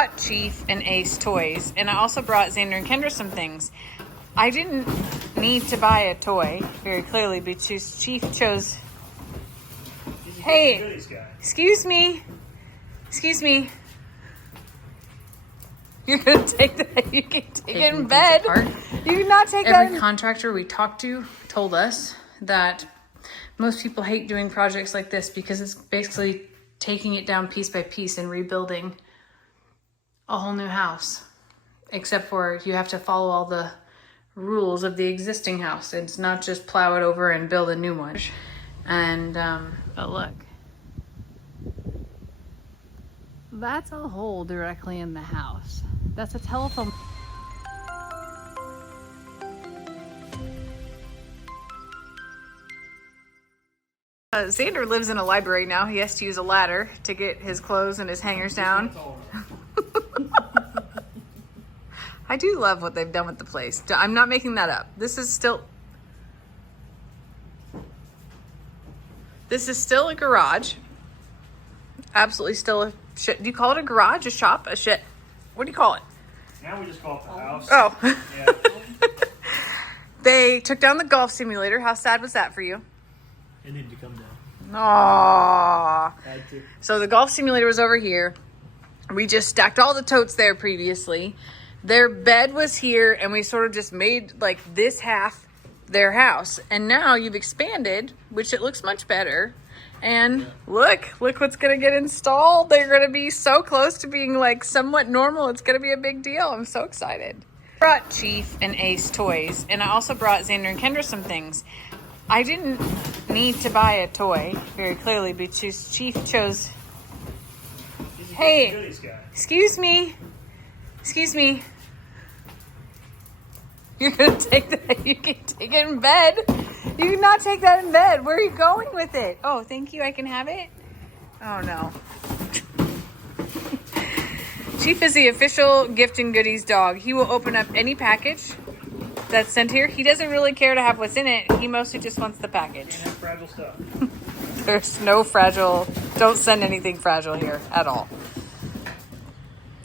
brought Chief and Ace toys, and I also brought Xander and Kendra some things. I didn't need to buy a toy, very clearly, because Chief chose... Hey, excuse me. Excuse me. You're going to take that. You can take it in bed. You cannot take that. Every contractor we talked to told us that most people hate doing projects like this because it's basically taking it down piece by piece and rebuilding a whole new house. Except for you have to follow all the rules of the existing house. It's not just plow it over and build a new one. And, but look. That's a hole directly in the house. That's a telephone. Xander lives in a library now. He has to use a ladder to get his clothes and his hangers down. I do love what they've done with the place. I'm not making that up. This is still a garage. Absolutely still a shit. Do you call it a garage, a shop, a shit? What do you call it? Now we just call it the house. Oh. Yeah. They took down the golf simulator. How sad was that for you? It needed to come down. Aww. Had to. So the golf simulator was over here. We just stacked all the totes there previously. Their bed was here, and we sort of just made like this half their house. And now you've expanded, which it looks much better. And look what's gonna get installed. They're gonna be so close to being like somewhat normal. It's gonna be a big deal. I'm so excited. I brought Chief and Ace toys, and I also brought Xander and Kendra some things. I didn't need to buy a toy, very clearly, because Chief chose... Hey, excuse me. Excuse me. You're going to take that. You can take it in bed. You cannot take that in bed. Where are you going with it? Oh, thank you. I can have it? Oh, no. Chief is the official gift and goodies dog. He will open up any package that's sent here. He doesn't really care to have what's in it. He mostly just wants the package. Can't have fragile stuff. There's no fragile. Don't send anything fragile here at all.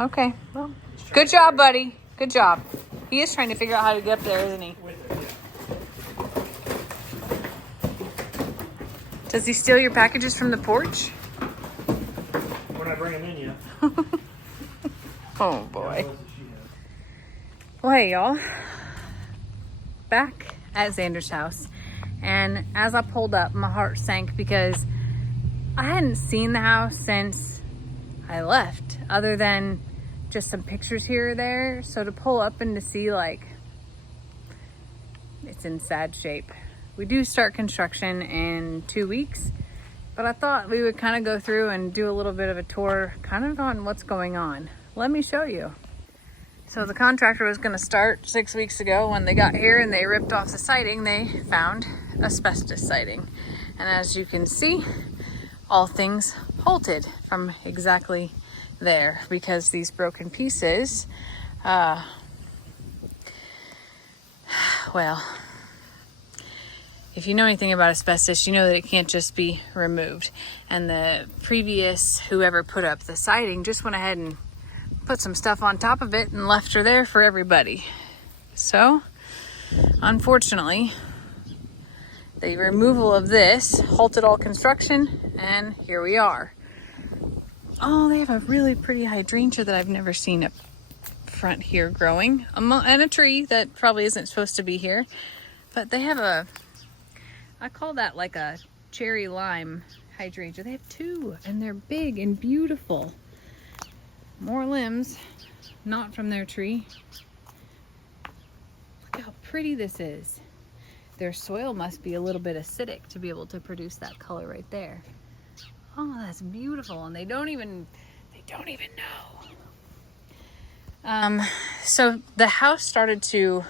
Okay. Well, good job, buddy. Good job. He is trying to figure out how to get up there, isn't he? Does he steal your packages from the porch? We're not bringing them in yet. Oh, boy. Well, hey, y'all. Back at Xander's house. And as I pulled up, my heart sank because I hadn't seen the house since I left, other than just some pictures here or there. So to pull up and to see, like, it's in sad shape. We do start construction in 2 weeks, but I thought we would kind of go through and do a little bit of a tour kind of on what's going on. Let me show you. So the contractor was going to start 6 weeks ago. When they got here and they ripped off the siding, they found asbestos siding. And as you can see, all things halted from exactly there because these broken pieces, well, if you know anything about asbestos, you know that it can't just be removed. And the previous, whoever put up the siding, just went ahead and put some stuff on top of it and left her there for everybody. So, unfortunately, the removal of this halted all construction, and here we are. Oh, they have a really pretty hydrangea that I've never seen up front here growing, and a tree that probably isn't supposed to be here. But they have a, I call that like a cherry lime hydrangea. They have two, and they're big and beautiful. More limbs, not from their tree. Look how pretty this is. Their soil must be a little bit acidic to be able to produce that color right there. Oh, that's beautiful. And they don't even know. So the house started to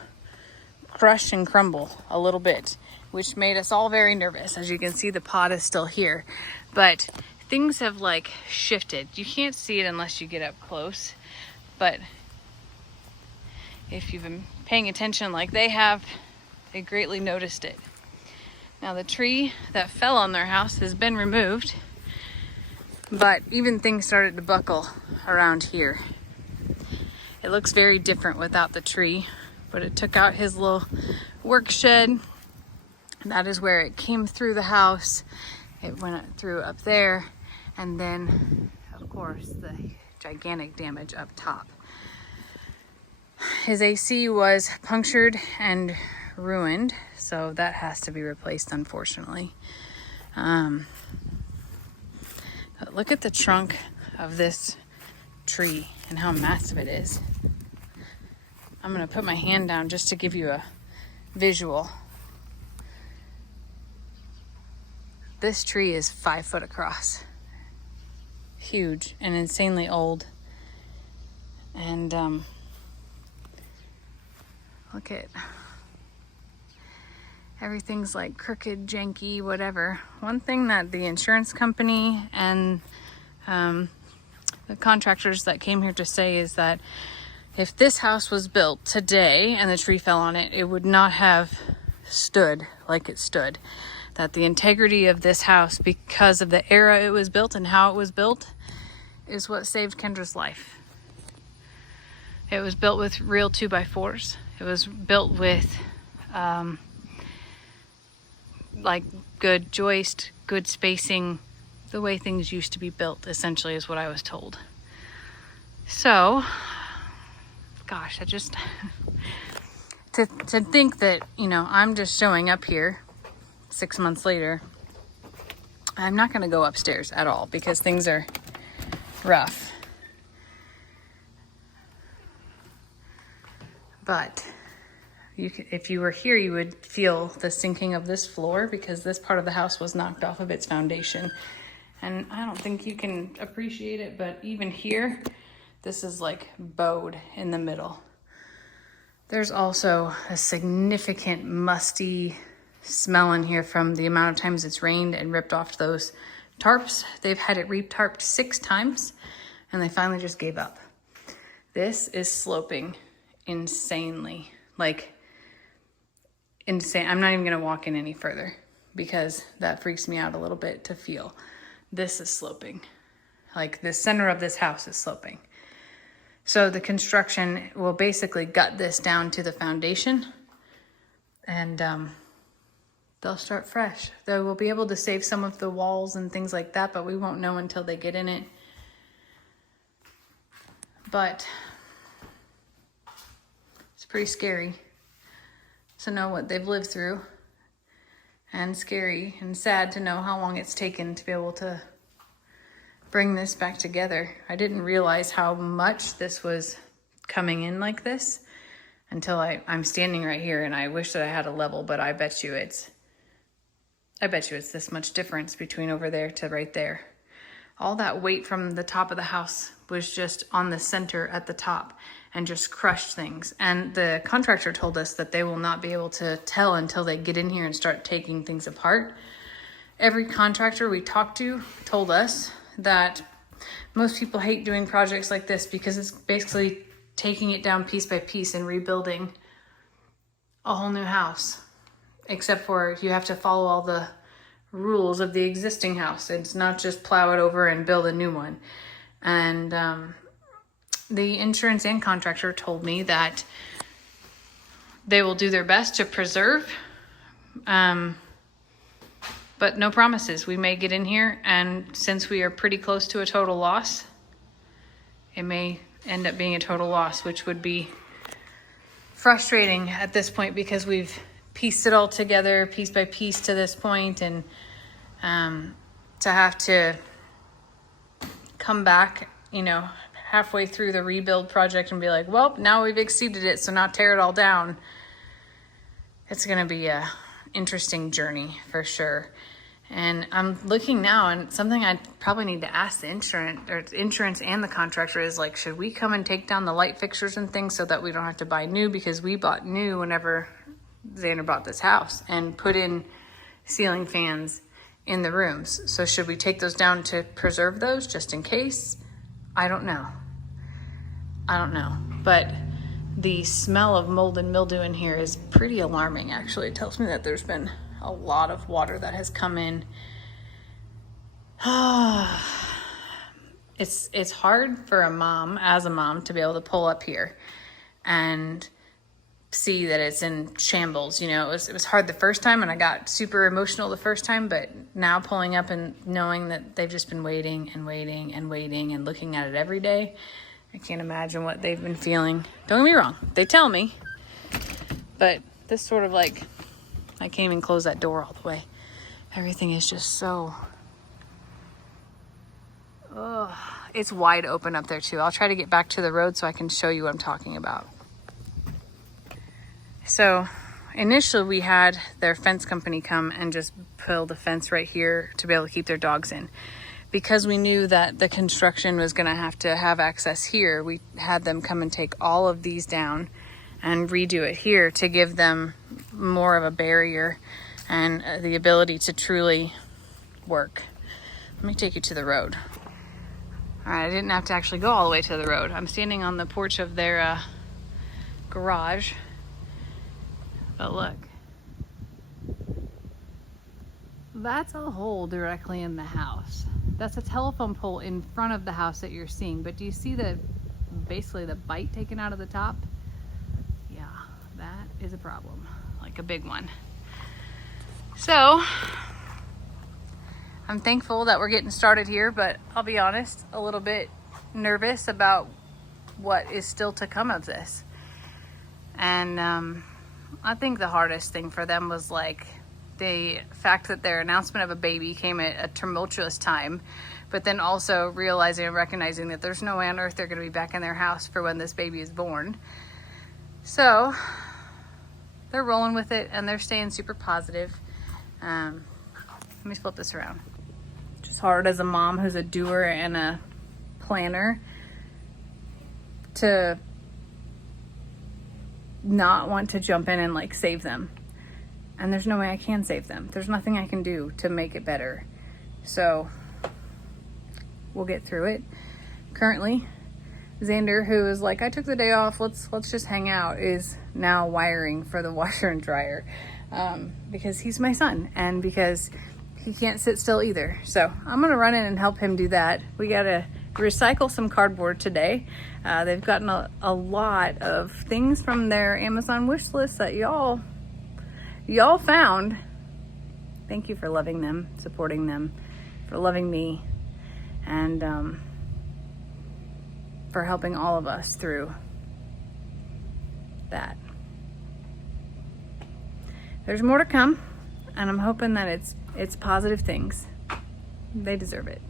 crush and crumble a little bit, which made us all very nervous. As you can see, the pot is still here, but things have like shifted. You can't see it unless you get up close, but if you've been paying attention like they have, they greatly noticed it. Now the tree that fell on their house has been removed, but even things started to buckle around here. It looks very different without the tree, but it took out his little work shed. That is where it came through the house. It went through up there, and then of course the gigantic damage up top. His AC was punctured and ruined, so that has to be replaced, unfortunately. But look at the trunk of this tree and how massive it is. I'm gonna put my hand down just to give you a visual. This tree is 5 foot across. Huge and insanely old. And look at everything's like crooked, janky, whatever. One thing that the insurance company and the contractors that came here to say is that if this house was built today and the tree fell on it, it would not have stood like it stood. That the integrity of this house, because of the era it was built and how it was built, is what saved Kendra's life. It was built with real 2x4s. It was built with like good joist, good spacing, the way things used to be built, essentially, is what I was told. So, gosh, I just to think that, you know, I'm just showing up here 6 months later. I'm not going to go upstairs at all because things are rough. But if you were here, you would feel the sinking of this floor because this part of the house was knocked off of its foundation. And I don't think you can appreciate it, but even here, this is like bowed in the middle. There's also a significant musty smell in here from the amount of times it's rained and ripped off those tarps. They've had it re-tarped 6 times and they finally just gave up. This is sloping insanely, like insane. I'm not even gonna walk in any further because that freaks me out a little bit to feel. This is sloping. Like the center of this house is sloping. So the construction will basically gut this down to the foundation and they'll start fresh. They will be able to save some of the walls and things like that, but we won't know until they get in it. But it's pretty scary to know what they've lived through, and scary and sad to know how long it's taken to be able to bring this back together. I didn't realize how much this was coming in like this until I'm standing right here, and I wish that I had a level, but I bet you it's this much difference between over there to right there. All that weight from the top of the house was just on the center at the top and just crushed things. And the contractor told us that they will not be able to tell until they get in here and start taking things apart. Every contractor we talked to told us that most people hate doing projects like this because it's basically taking it down piece by piece and rebuilding a whole new house. Except for you have to follow all the rules of the existing house. It's not just plow it over and build a new one. And the insurance and contractor told me that they will do their best to preserve, but no promises. We may get in here, and since we are pretty close to a total loss, it may end up being a total loss, which would be frustrating at this point because we've pieced it all together piece by piece to this point, and to have to come back, you know, halfway through the rebuild project and be like, well, now we've exceeded it, so now tear it all down. It's going to be a interesting journey for sure. And I'm looking now, and something I probably need to ask the insurance and the contractor is like, should we come and take down the light fixtures and things so that we don't have to buy new? Because we bought new whenever Xander bought this house and put in ceiling fans in the rooms. So should we take those down to preserve those just in case? I don't know. But the smell of mold and mildew in here is pretty alarming, actually. It tells me that there's been a lot of water that has come in. it's hard for a mom, as a mom, to be able to pull up here and see that it's in shambles. You know, it was hard the first time, and I got super emotional the first time, but now pulling up and knowing that they've just been waiting and waiting and waiting and looking at it every day, I can't imagine what they've been feeling. Don't get me wrong, they tell me, but this sort of like, I can't even close that door all the way. Everything is just so, it's wide open up there too. I'll try to get back to the road so I can show you what I'm talking about. So initially we had their fence company come and just build a fence right here to be able to keep their dogs in. Because we knew that the construction was going to have access here, we had them come and take all of these down and redo it here to give them more of a barrier and the ability to truly work. Let me take you to the road. All right, I didn't have to actually go all the way to the road. I'm standing on the porch of their garage. But look, that's a hole directly in the house. That's a telephone pole in front of the house that you're seeing. But do you see basically the bite taken out of the top? Yeah, that is a problem, like a big one. So I'm thankful that we're getting started here, but I'll be honest, a little bit nervous about what is still to come of this. And I think the hardest thing for them was like the fact that their announcement of a baby came at a tumultuous time, but then also realizing and recognizing that there's no way on earth they're going to be back in their house for when this baby is born. So they're rolling with it and they're staying super positive. Let me flip this around. Just hard as a mom who's a doer and a planner to not want to jump in and like save them. And there's no way I can save them. There's nothing I can do to make it better. So we'll get through it. Currently, Xander, who is like, I took the day off, let's just hang out, is now wiring for the washer and dryer because he's my son and because he can't sit still either. So I'm gonna run in and help him do that. We gotta recycle some cardboard today. They've gotten a lot of things from their Amazon wish list that y'all found. Thank you for loving them, supporting them, for loving me, and for helping all of us through that. There's more to come, and I'm hoping that it's positive things. They deserve it.